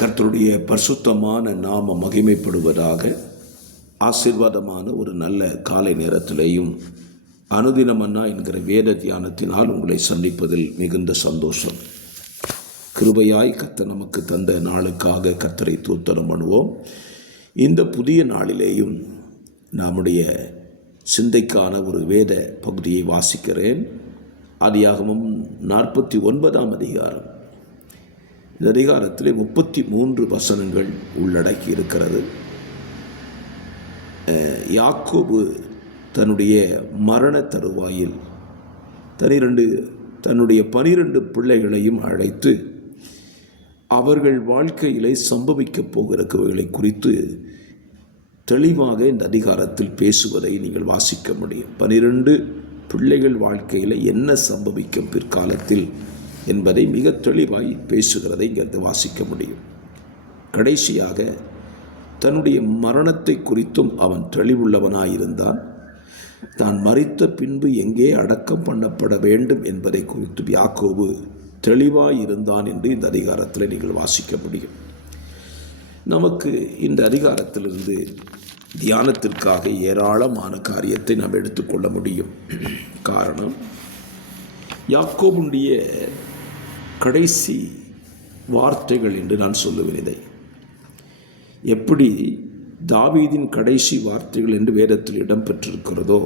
கர்த்தருடைய பரிசுத்தமான நாம மகிமைப்படுவதாக. ஆசீர்வாதமான ஒரு நல்ல காலை நேரத்திலேயும் அனுதினமன்னா என்கிற வேத தியானத்தினால் உங்களை சந்திப்பதில் மிகுந்த சந்தோஷம். கிருபையாய் கர்த்தர் நமக்கு தந்த நாளுக்காக கர்த்தரை தோத்திரம் பண்ணுவோம். இந்த புதிய நாளிலேயும் நம்முடைய சிந்தைக்கான ஒரு வேத பகுதியை வாசிக்கிறேன். ஆதியாகமம் 49ஆம் அதிகாரம். இந்த அதிகாரத்தில் 33 வசனங்கள் உள்ளடக்கி இருக்கிறது. யாக்கோபு தன்னுடைய மரண தருவாயில் தன்னுடைய 12 பிள்ளைகளையும் அழைத்து அவர்கள் வாழ்க்கையிலே சம்பவிக்கப் போகிறவைகளை குறித்து தெளிவாக இந்த அதிகாரத்தில் பேசுவதை நீங்கள் வாசிக்க முடியும். 12 பிள்ளைகள் வாழ்க்கையில் என்ன சம்பவிக்கும் பிற்காலத்தில் என்பதை மிக தெளிவாய் பேசுகிறதை இங்கே வாசிக்க முடியும். கடைசியாக தன்னுடைய மரணத்தை குறித்தும் அவன் தெளிவுள்ளவனாயிருந்தான். தான் மரித்த பின்பு எங்கே அடக்கம் பண்ணப்பட வேண்டும் என்பதை குறித்து யாக்கோபு தெளிவாயிருந்தான் என்று இந்த அதிகாரத்தில் நீங்கள் வாசிக்க முடியும். நமக்கு இந்த அதிகாரத்திலிருந்து தியானத்திற்காக ஏராளமான காரியத்தை நாம் எடுத்துக்கொள்ள முடியும். காரணம், யாக்கோபுடைய கடைசி வார்த்தைகள் என்று நான் சொல்லுவேன். இதை எப்படி தாவீதின் கடைசி வார்த்தைகள் என்று வேதத்தில் இடம்பெற்றிருக்கிறதோ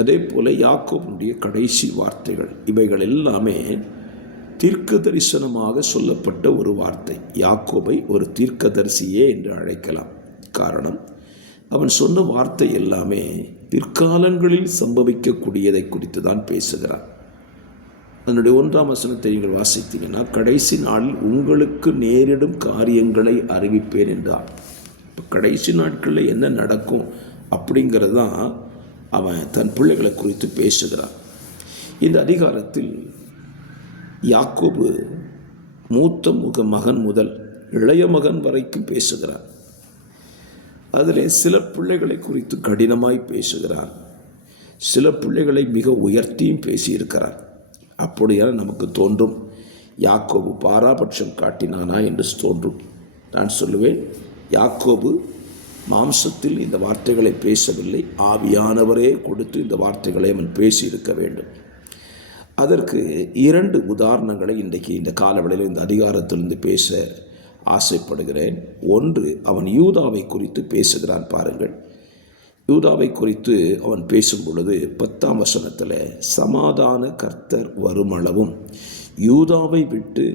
அதே போல யாக்கோபுடைய கடைசி வார்த்தைகள் இவைகள் எல்லாமே தீர்க்க தரிசனமாக சொல்லப்பட்ட ஒரு வார்த்தை. யாக்கோபை ஒரு தீர்க்கதரிசியே என்று அழைக்கலாம். காரணம், அவன் சொன்ன வார்த்தை எல்லாமே பிற்காலங்களில் சம்பவிக்கக்கூடியதை குறித்து தான் பேசுகிறான். அதனுடைய 1ஆம் வசனத்தை நீங்கள் வாசித்தீங்கன்னா, கடைசி நாளில் உங்களுக்கு நேரிடும் காரியங்களை அறிவிப்பேன் என்றார். இப்போ கடைசி நாட்களில் என்ன நடக்கும் அப்படிங்கிறது தான் அவன் தன் பிள்ளைகளை குறித்து பேசுகிறான். இந்த அதிகாரத்தில் யாக்கோபு மூத்த மகன் முதல் இளைய மகன் வரைக்கும் பேசுகிறான். அதில் சில பிள்ளைகளை குறித்து கடினமாய் பேசுகிறான், சில பிள்ளைகளை மிக உயர்த்தியும் பேசியிருக்கிறான். அப்படியான நமக்கு தோன்றும், யாக்கோபு பாராபட்சம் காட்டினானா என்று தோன்றும். நான் சொல்லுவேன், யாக்கோபு மாம்சத்தில் இந்த வார்த்தைகளை பேசவில்லை, ஆவியானவரே கொடுத்து இந்த வார்த்தைகளை அவன் பேசியிருக்க வேண்டும். அதற்கு 2 உதாரணங்களை இன்றைக்கு இந்த காலவெளியில் இந்த அதிகாரத்திலிருந்து பேச ஆசைப்படுகிறேன். ஒன்று, அவன் யூதாவை குறித்து பேசுகிறான். பாருங்கள், யூதாவை குறித்து அவன் பேசும் பொழுது 10ஆம் வசனத்தில், சமாதான கர்த்தர் வருமளவும் யூதாவை விட்டு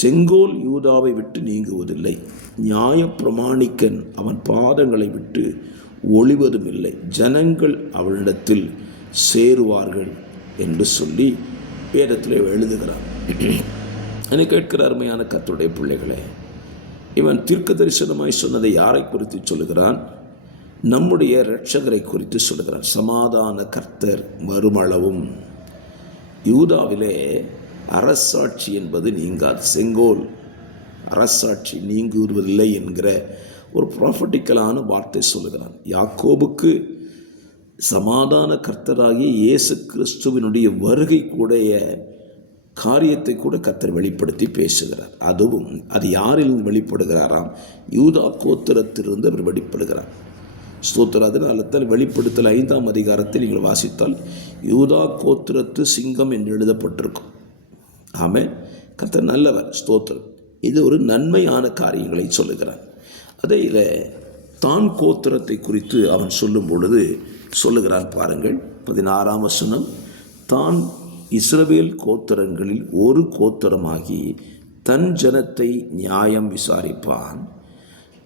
செங்கோல் யூதாவை விட்டு நீங்குவதில்லை, நியாயப்பிரமாணிக்கன் அவன் பாதங்களை விட்டு ஒளிவதும் இல்லை, ஜனங்கள் அவளிடத்தில் சேருவார்கள் என்று சொல்லி வேதத்தில் எழுதுகிறான். என்னை கேட்கிற அருமையான கர்த்தருடைய பிள்ளைகளே, இவன் தீர்க்க தரிசனமாய் சொன்னதை யாரை குறித்து சொல்லுகிறான்? நம்முடைய இரட்சகரை குறித்து சொல்லுகிறான். சமாதான கர்த்தர் வருமளவும். யூதாவிலே அரசாட்சி என்பது நீங்காது, செங்கோல் அரசாட்சி நீங்குவதில்லை என்கிற ஒரு ப்ராஃபட்டிக்கலான வார்த்தை சொல்லுகிறான். யாக்கோபுக்கு சமாதான கர்த்தராகிய இயேசு கிறிஸ்துவினுடைய வருகை கூடைய காரியத்தை கூட கர்த்தர் வெளிப்படுத்தி பேசுகிறார். அதுவும் அது யாரில் வெளிப்படுகிறாராம்? யூதா கோத்திரத்திலிருந்து அவர் வெளிப்படுகிறார். ஸ்தோத்திரம். அதனால தான் வெளிப்படுத்தல் 5ஆம் அதிகாரத்தில் நீங்கள் வாசித்தால் யூதா கோத்திரத்து சிங்கம் என்று எழுதப்பட்டிருக்கும். ஆமென். கர்த்தர் நல்லவர். ஸ்தோத்திரம். இது ஒரு நன்மையான காரியங்களை சொல்லுகிறார். அதையில் தான் கோத்திரத்தை குறித்து அவன் சொல்லும் பொழுது சொல்லுகிறான். பாருங்கள், 16ஆம் வசனம், தான் இஸ்ரவேல் கோத்திரங்களில் ஒரு கோத்திரமாகி தன் ஜனத்தை நியாயம் விசாரிப்பான்.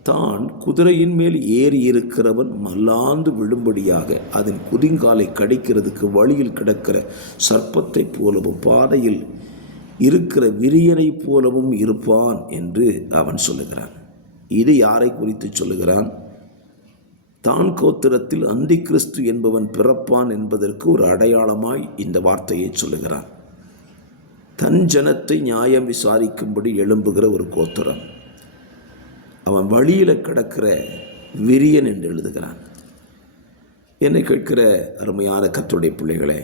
தான் குதிரையின் மேல் ஏறி இருக்கிறவன் மல்லாந்து விழும்படியாக அதன் குதிங்காலை கடிக்கிறதுக்கு வழியில் கிடக்கிற சர்ப்பத்தை போலவும் பாதையில் இருக்கிற விரியனை போலவும் இருப்பான் என்று அவன் சொல்லுகிறான். இது யாரை குறித்து சொல்லுகிறான்? தான் கோத்திரத்தில் அந்தி கிறிஸ்து என்பவன் பிறப்பான் என்பதற்கு ஒரு அடையாளமாய் இந்த வார்த்தையை சொல்லுகிறான். தன் ஜனத்தை நியாயம் விசாரிக்கும்படி எழும்புகிற ஒரு கோத்திரம். அவன் வழியில் கிடக்கிற விரியன் என்று எழுதுகிறான். என்னை கேட்கிற அருமையான கர்த்தருடைய பிள்ளைகளே,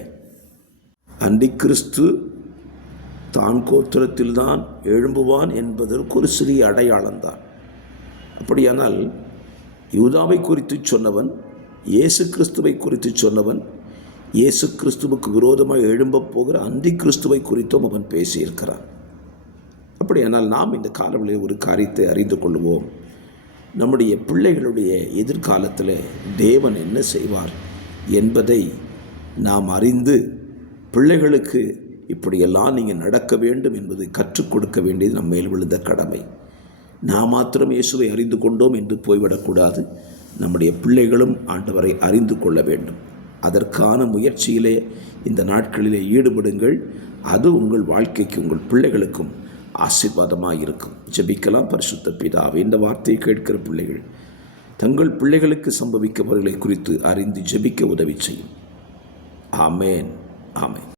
அந்திக்கிறிஸ்து தான் கோத்திரத்தில்தான் எழும்புவான் என்பதற்கு ஒரு சிறிய அடையாளம்தான். அப்படியானால் யூதாவை குறித்து சொன்னவன், இயேசு கிறிஸ்துவை குறித்து சொன்னவன், இயேசு கிறிஸ்துவுக்கு விரோதமாக எழும்பப் போகிற அந்தி கிறிஸ்துவை குறித்தும் அவன் பேசியிருக்கிறான். அப்படியானால் நாம் இந்த காலவெளியில் ஒரு காரியத்தை அறிந்து கொள்வோம். நம்முடைய பிள்ளைகளுடைய எதிர்காலத்தில் தேவன் என்ன செய்வார் என்பதை நாம் அறிந்து பிள்ளைகளுக்கு இப்படியெல்லாம் நீங்கள் நடக்க வேண்டும் என்பதை கற்றுக் கொடுக்க வேண்டியது நம்ம மேல் விழுந்த கடமை. நாம் மாத்திரம் இயேசுவை அறிந்து கொண்டோம் என்று போய்விடக்கூடாது. நம்முடைய பிள்ளைகளும் ஆண்டவரை அறிந்து கொள்ள வேண்டும். அதற்கான முயற்சியிலே இந்த நாட்களிலே ஈடுபடுங்கள். அது உங்கள் வாழ்க்கைக்கு, உங்கள் பிள்ளைகளுக்கும் ஆசீர்வாதமாக இருக்கும். ஜெபிக்கலாம். பரிசுத்த பிதாவே, இந்த வார்த்தையை கேட்கிற பிள்ளைகள் தங்கள் பிள்ளைகளுக்கு சம்பவிக்கவர்களை குறித்து அறிந்து ஜெபிக்க உதவி செய்யும். ஆமேன், ஆமேன்.